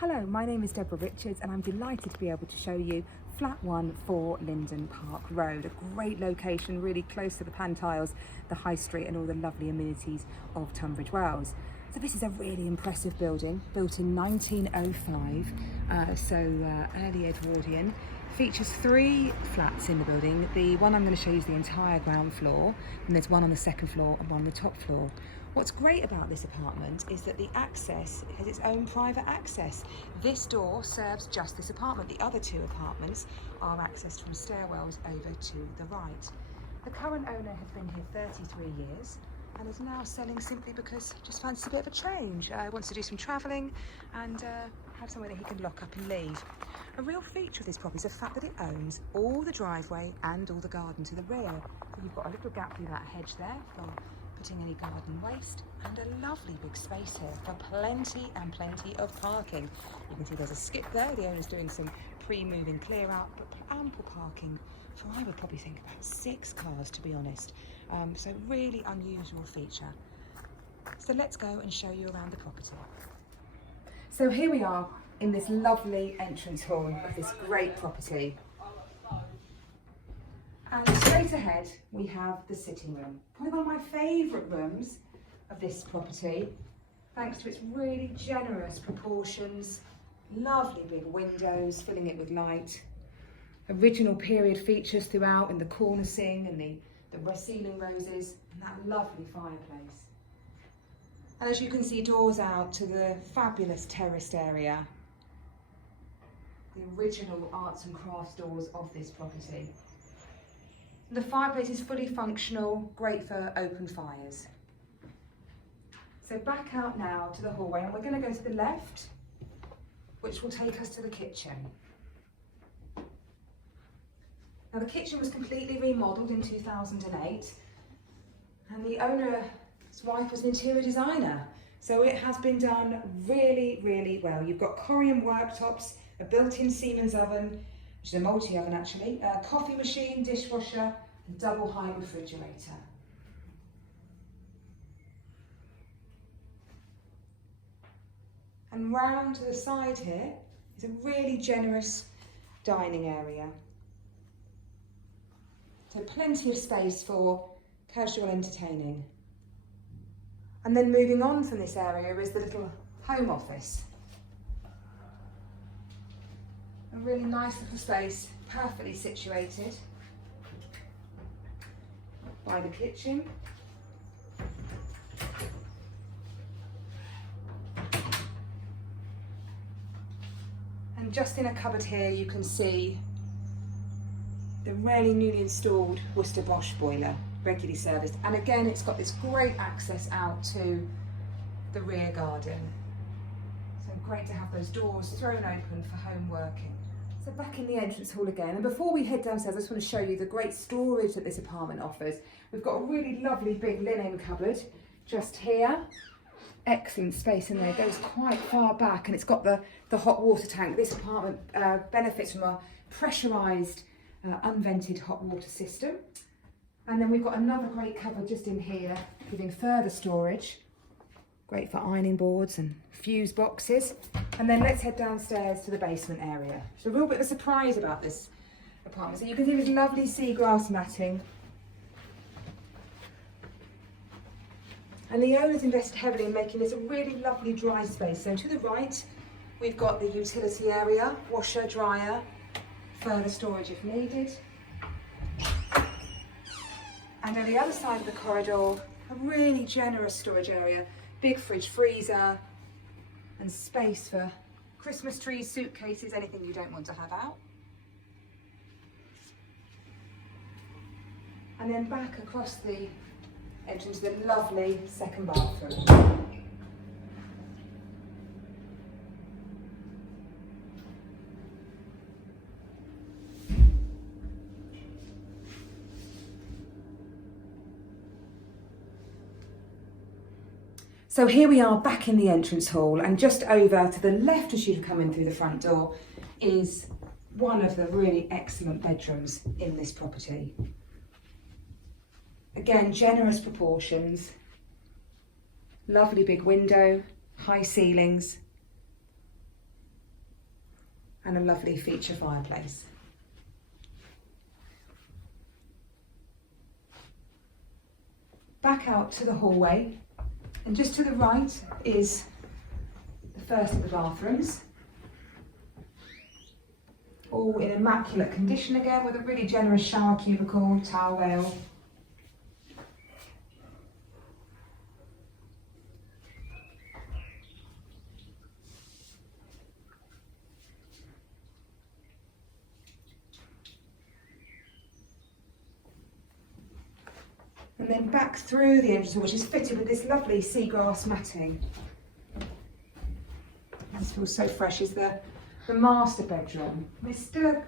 Hello, my name is Deborah Richards and I'm delighted to be able to show you flat 1 for Linden Park Road. A great location, really close to the Pantiles, the High Street and all the lovely amenities of Tunbridge Wells. So this is a really impressive building, built in 1905, early Edwardian. Features 3 flats in the building. The one I'm going to show you is the entire ground floor, and there's one on the second floor and one on the top floor. What's great about this apartment is that the access has its own private access. This door serves just this apartment. The other 2 apartments are accessed from stairwells over to the right. The current owner has been here 33 years and is now selling simply because he just fancies a bit of a change. Wants to do some travelling and have somewhere that he can lock up and leave. A real feature of this property is the fact that it owns all the driveway and all the garden to the rear. So you've got a little gap through that hedge there for putting any garden waste, and a lovely big space here for plenty and plenty of parking. You can see there's a skip there. The owner's doing some pre-moving clear out, but ample parking for, I would probably think, about 6 cars, to be honest. So really unusual feature. So let's go and show you around the property. So here we are in this lovely entrance hall of this great property. And straight ahead, we have the sitting room. Probably one of my favourite rooms of this property, thanks to its really generous proportions, lovely big windows, filling it with light, original period features throughout in the cornicing and the ceiling roses, and that lovely fireplace. And as you can see, doors out to the fabulous terraced area, the original arts and crafts doors of this property. The fireplace is fully functional, great for open fires. So back out now to the hallway, and we're going to go to the left, which will take us to the kitchen. Now the kitchen was completely remodelled in 2008, and the owner's wife was an interior designer, so it has been done really, really well. You've got Corian worktops, a built-in Siemens oven, which is a multi-oven actually, a coffee machine, dishwasher, and double height refrigerator. And round to the side here is a really generous dining area. So plenty of space for casual entertaining. And then moving on from this area is the little home office. A really nice little space, perfectly situated by the kitchen. And just in a cupboard here you can see the really newly installed Worcester Bosch boiler, regularly serviced. And again, it's got this great access out to the rear garden. So great to have those doors thrown open for home working. So back in the entrance hall again, and before we head downstairs, I just want to show you the great storage that this apartment offers. We've got a really lovely big linen cupboard just here. Excellent space in there, it goes quite far back, and it's got the hot water tank. This apartment benefits from a pressurised, unvented hot water system. And then we've got another great cupboard just in here, giving further storage. Great for ironing boards and fuse boxes. And then let's head downstairs to the basement area. It's a real bit of a surprise about this apartment. So you can see this lovely seagrass matting. And the owner's invested heavily in making this a really lovely dry space. So to the right, we've got the utility area, washer, dryer, further storage if needed. And on the other side of the corridor, a really generous storage area, big fridge, freezer, and space for Christmas trees, suitcases, anything you don't want to have out. And then back across the entrance to the lovely second bathroom. So here we are back in the entrance hall, and just over to the left as you come in through the front door is one of the really excellent bedrooms in this property. Again, generous proportions, lovely big window, high ceilings, and a lovely feature fireplace. Back out to the hallway, and just to the right is the first of the bathrooms. All in immaculate condition again, with a really generous shower cubicle, towel rail. And then back through the entrance, which is fitted with this lovely seagrass matting. This feels so fresh, is the master bedroom. It's a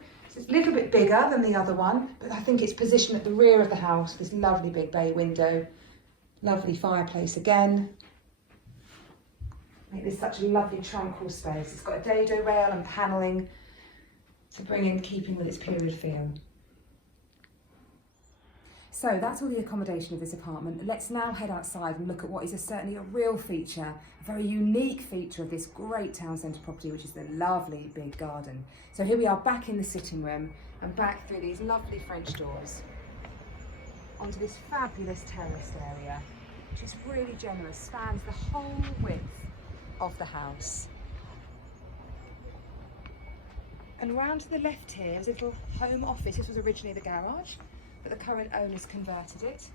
little bit bigger than the other one, but I think it's positioned at the rear of the house. This lovely big bay window, lovely fireplace again. Make this such a lovely tranquil space. It's got a dado rail and panelling to bring in keeping with its period feel. So that's all the accommodation of this apartment. Let's now head outside and look at what is certainly a real feature, a very unique feature of this great town centre property, which is the lovely big garden. So here we are back in the sitting room and back through these lovely French doors onto this fabulous terraced area, which is really generous, spans the whole width of the house. And round to the left here is a little home office. This was originally the garage, but the current owners converted it.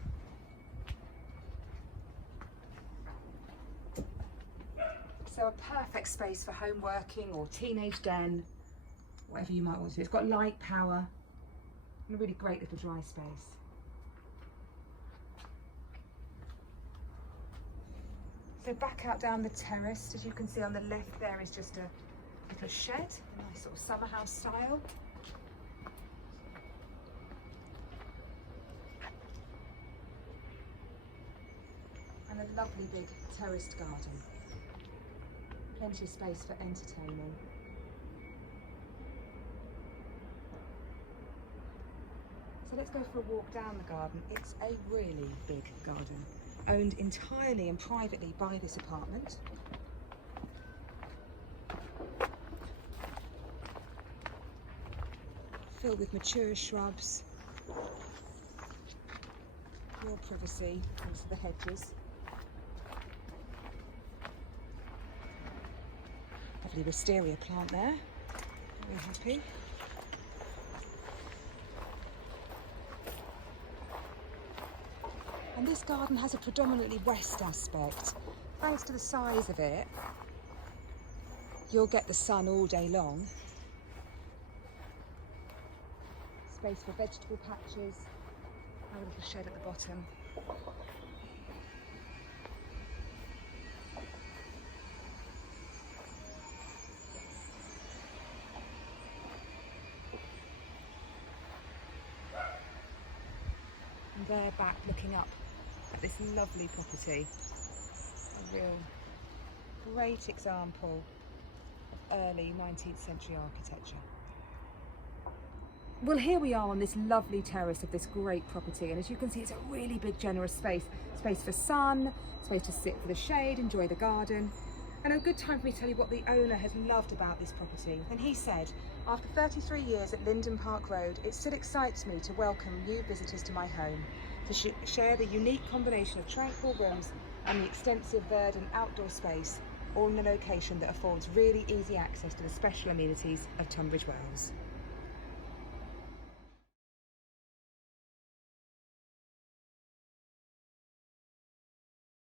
So a perfect space for home working or teenage den, whatever you might want to do. It's got light, power, and a really great little dry space. So back out down the terrace, as you can see on the left there is just a little shed, a nice sort of summer house style. And a lovely big terraced garden. Plenty of space for entertaining. So let's go for a walk down the garden. It's a really big garden, owned entirely and privately by this apartment. Filled with mature shrubs, more privacy thanks to the hedges. Lovely wisteria plant there, very happy. And this garden has a predominantly west aspect. Thanks to the size of it, you'll get the sun all day long. Space for vegetable patches, and a little shed at the bottom. And there back looking up at this lovely property. A real great example of early 19th century architecture. Well, here we are on this lovely terrace of this great property, and as you can see, it's a really big, generous space. Space for sun, space to sit for the shade, enjoy the garden, and a good time for me to tell you what the owner has loved about this property. And he said, after 33 years at Linden Park Road, it still excites me to welcome new visitors to my home, to share the unique combination of tranquil rooms and the extensive verdant outdoor space, all in a location that affords really easy access to the special amenities of Tunbridge Wells.